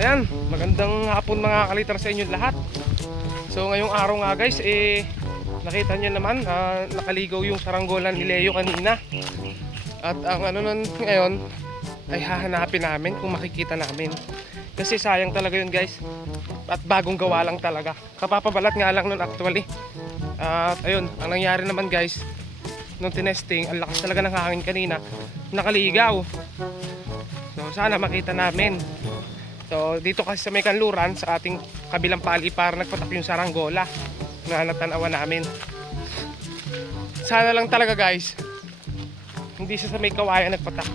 Ayan, magandang hapon mga kalitar sa inyo lahat. So ngayong araw nga guys, nakita nyo naman, nakaligaw yung saranggolan ni Leo kanina. At ang ano nun ngayon, ay hahanapin namin kung makikita namin. Kasi sayang talaga yun guys. At bagong gawa lang talaga. Kapapabalat nga lang nun actually. At ayun, ang nangyari naman guys, nung tinesting, ang lakas talaga ng hangin kanina, nakaligaw. So sana makita namin. So dito kasi sa may kanluran, sa ating kabilang palipar, nagpatak yung saranggola na natanawan namin. Sana lang talaga guys, hindi siya sa may kawayan nagpatak.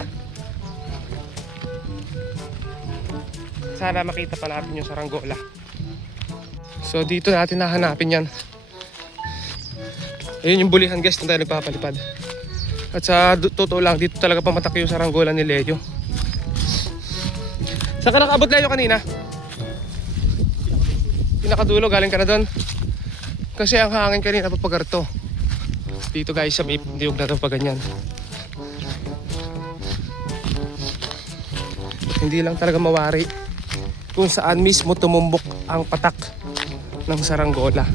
Sana makita pa natin yung saranggola. So dito natin nahanapin yan. Ayun yung bulihan guys na tayo nagpapalipad. At sa totoo lang, dito talaga pamatak yung saranggola ni Leo. Saan ka nakaabot Leo kanina? Pinakadulo, galing ka na doon. Kasi ang hangin kanina papagarto. Dito guys, sa may diog na ito pa ganyan. Hindi lang talaga mawari kung saan mismo tumumbok ang patak ng saranggola.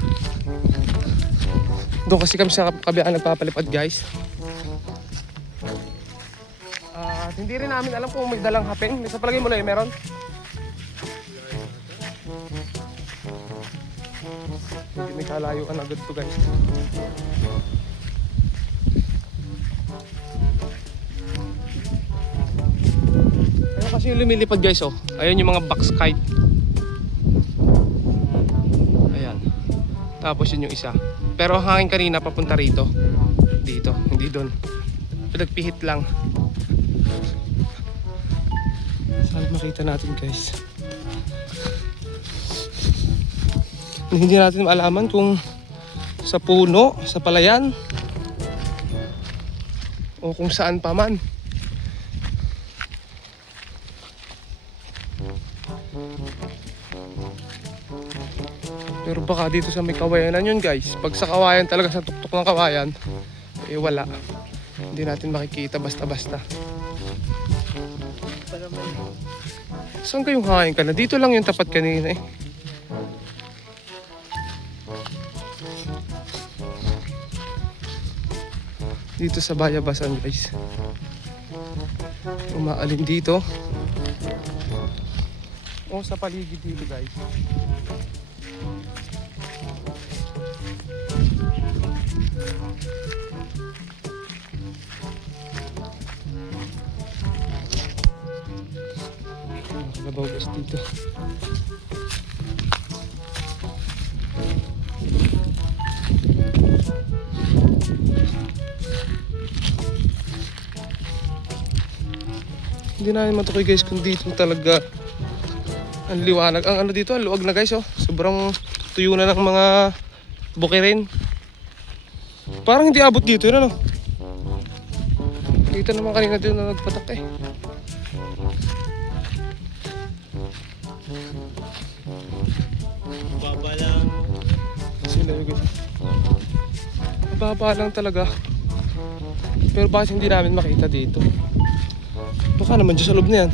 Doon kasi kami sa kabilaan nagpapalipad guys. Hindi rin namin alam kung may dalang hapeng. Sa palagay mo lang meron? Hindi may kalayuan agad to guys. Ayun kasi yung lumilipad guys oh. Ayun yung mga box kite. Ayan. Tapos yun yung isa. Pero hangin kanina papunta rito. Dito, hindi doon. Pinagpihit lang. Sana makita natin guys. Hindi natin maalaman kung sa puno, sa palayan, o kung saan pa man. Pero baka dito sa may kawayanan yun guys. Pag sa kawayan talaga, sa tuktok ng kawayan, eh wala. Hindi natin makikita basta-basta. Saan kayong hangin ka na? Dito lang yung tapat kanina eh. Dito sa bayabasan guys. Umaalin dito. O sa paligid dito guys. Nakalabaw guys dito. Hindi namin matukoy guys kung dito talaga ang liwanag. Ang ano dito, ang luwag na guys oh. Sobrang tuyo na ng mga bukirin. Parang hindi abot dito yun ano. Kita naman kanina dito na nagpatak eh. Baba lang. Sila yung guys. Mababa lang talaga. Pero bakit hindi namin makita dito? Baka naman dyan sa loob na yan.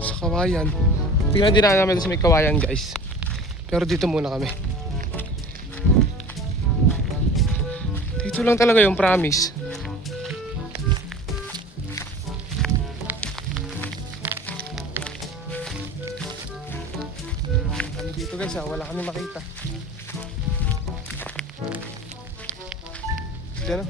Sa kawayan. Tingnan din namin sa may kawayan guys. Pero dito muna kami. Dito lang talaga yung promise. Dito guys wala kami makita. Diyan o.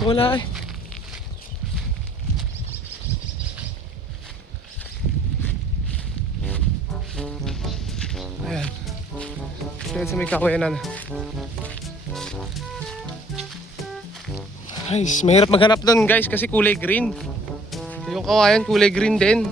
Wala eh. Ayan. Diyan sa may kawayanan. Guys, mahirap maghanap doon guys kasi kulay green. Yung kawayan kulay green din.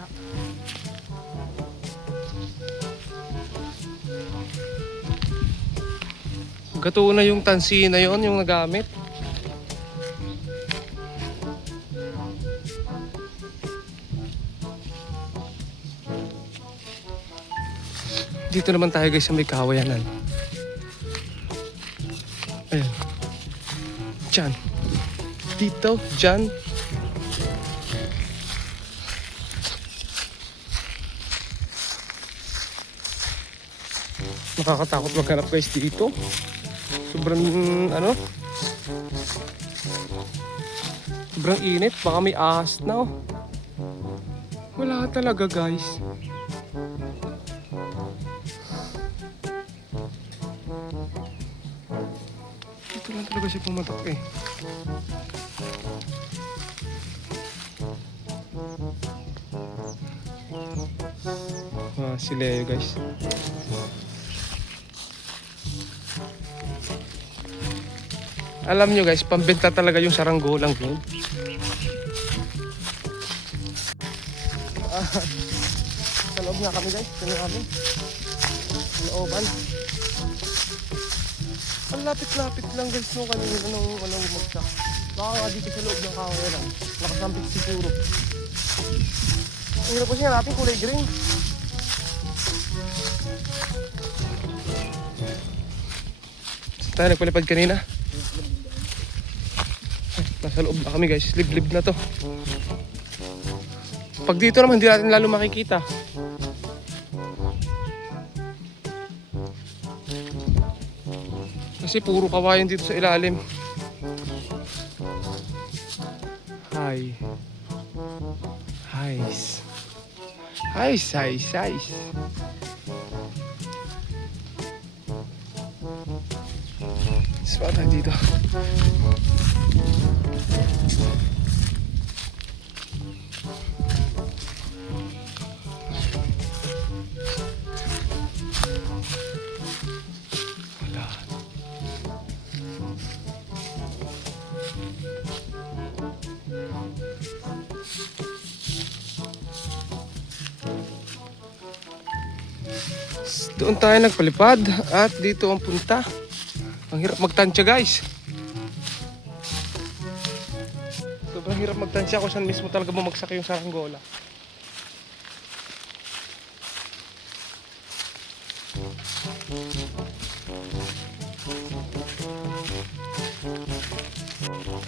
Wala. Gato na yung tansi na yon yung nagamit. Dito naman tayo guys sa may kawayanan. Ayan. Diyan. Dito, diyan. Nakakatakot maghanap guys dito. Sobrang ano? Sobrang init. Baka may ahas na oh. Wala talaga guys. Dito lang talaga siya pumatak eh. Si Leo guys. Alam nyo guys, pambenta talaga yung saranggolang yun. Sa loob nga kami guys, kami kami. Sa looban. Ang lapit-lapit lang guys nung kanina nung bumagsak. Baka nga dito sa loob ng kawayan. Nakasampit siguro. Ang hirap kasi natin kulay green. Saan tayo nagpalipad kanina? Nasa loob na kami guys, liblib na to. Pag dito naman hindi natin lalo makikita. Kasi puro kawayan dito sa ilalim. Hi. Highs. Highs, highs, highs. Saan tayo dito? Doon tayo nagpalipad at dito ang punta. Ang hirap magtansya guys. Sobrang hirap magtansya kung saan mismo talaga bumagsak yung saranggola.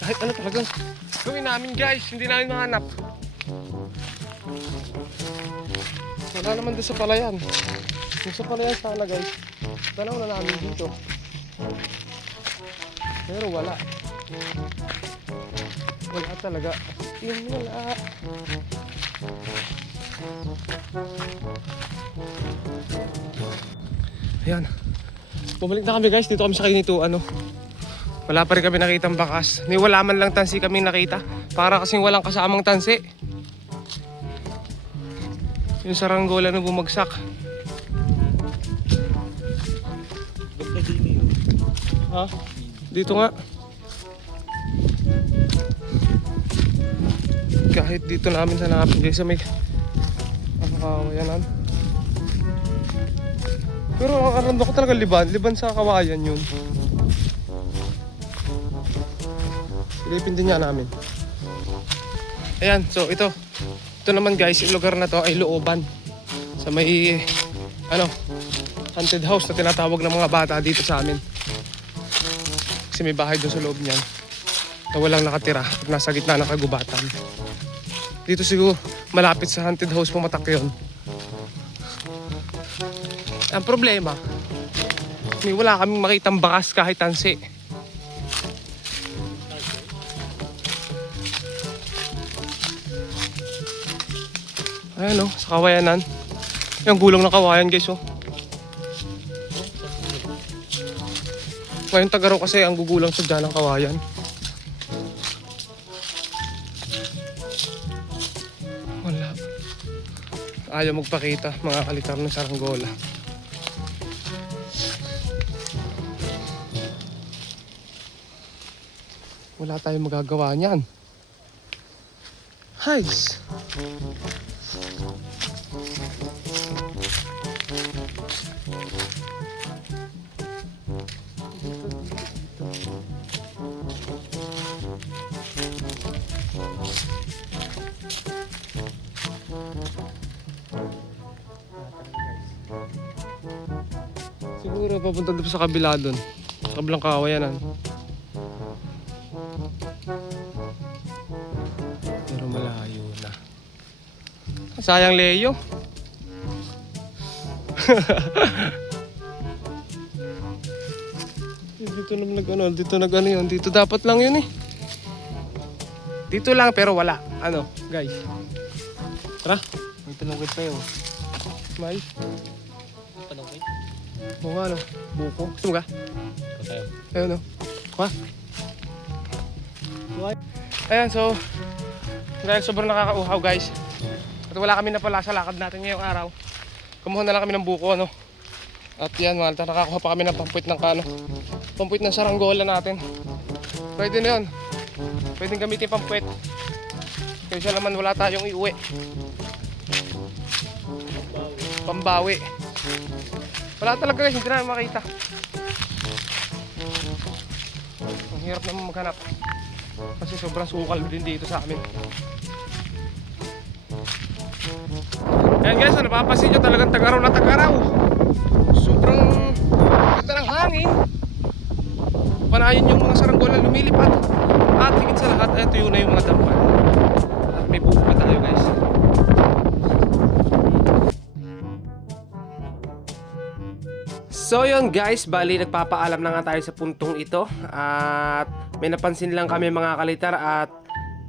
Kahit ano talagang gawin namin guys, hindi namin mahanap. Wala naman doon sa palayan. Yung sa palayan sana guys, dalaw na namin dito. Pero wala. Wala talaga. Yung wala. Ayan. Bumalik na kami guys, dito kami sa Kainituan. Wala pa rin kami nakitang bakas. Ni wala man lang tansi kami nakita. Para kasing walang kasamang tansi. Yung saranggola na bumagsak. Ha? Dito nga. Kahit dito namin hanapin guys sa may ano kawayanan. Pero ang arando ko talaga liban sa kawayan yun. Silipin din niya namin. Ayan, so ito naman guys, yung lugar na to ay looban. Sa may ano, haunted house na tinatawag ng mga bata dito sa amin. Kasi may bahay doon sa loob niyan na walang nakatira at nasa gitna ng kagubatan. Dito siguro malapit sa haunted house pumatak yun. Ang problema, wala kaming makitang bakas kahit tansi. Ayan sa kawayanan. Yung gulong ng kawayan guys Ngayon Tagaraw kasi ang gugulang sa dyan ng kawayan. Wala. Ayaw magpakita mga kalitar ng saranggola. Wala tayong magagawa niyan. Highs. Siguro papunta doon sa kabila doon. Sa kabilang kawayanan. Pero malayo na. Sayang Leo. Dito nag-ano yun. Dito dapat lang yun eh. Dito lang pero wala. Ano, guys. Tara. May talungkit pa yun. May. Talungkit? Oo nga no. Buko. Gusto mo ka? Patay. Ayun no. Kuha. Ayan so. Dahil sobrang nakakauhaw guys. At wala kami na pala sa lakad natin ngayong araw. Kumuha na lang kami ng buko ano. At yan mga alta, nakakuha pa kami ng pampuit ng kano. Pampuit ng saranggola natin. Pwede na yun. Pwedeng gamitin pampuit. Kaysa naman wala tayong iuwi. Pambawi. Wala talaga guys, hindi namin makita. Ang hirap naman maghanap. Kasi sobrang sukal din dito sa amin. Ayan guys, napapansin nyo talagang tag-araw na tag-araw. Sobrang ganda ng hangin. Panayon yung mga saranggola lumilipad. At higit sa lahat, ito yun na yung mga dampan. At may buko pa tayo guys. So yun guys, bali nagpapaalam na nga tayo sa puntong ito. At may napansin lang kami mga kalitar at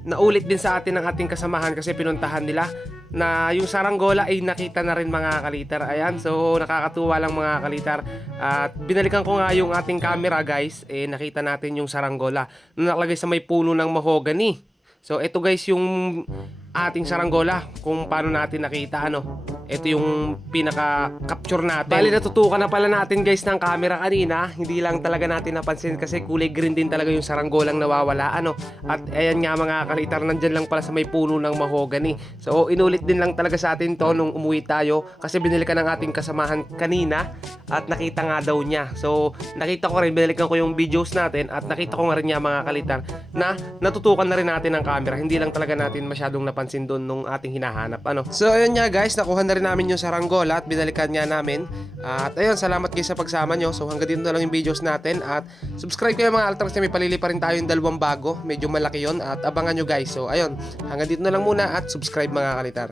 naulit din sa atin ng ating kasamahan kasi pinuntahan nila na yung saranggola ay nakita na rin mga kalitar. Ayan, so nakakatuwa lang mga kalitar. At binalikan ko nga yung ating camera guys, nakita natin yung saranggola na nakalagay sa may puno ng mahogany. So ito guys yung ating saranggola kung paano natin nakita ano. Ito yung pinaka-capture natin. Bali natutukan na pala natin guys ng camera kanina. Hindi lang talaga natin napansin kasi kulay green din talaga yung saranggolang nawawala ano. At ayan nga mga kalitar, nandyan lang pala sa may puno ng mahogany. So inulit din lang talaga sa atin to nung umuwi tayo kasi binilikan ng ating kasamahan kanina at nakita nga daw niya. So nakita ko rin, binilikan ko yung videos natin at nakita ko nga rin niya mga kalitar na natutukan na rin natin ng camera. Hindi lang talaga natin masyadong napansin doon nung ating hinahanap ano. So ayun nga guys, nakuha na rin namin yung saranggola at binalikan nga namin. At ayun, salamat guys sa pagsama nyo. So hanggang dito na lang yung videos natin. At subscribe kayo mga Altrams, may palili pa rin tayo yung dalawang bago. Medyo malaki yon at abangan nyo guys. So ayun, hanggang dito na lang muna at subscribe mga kalitar.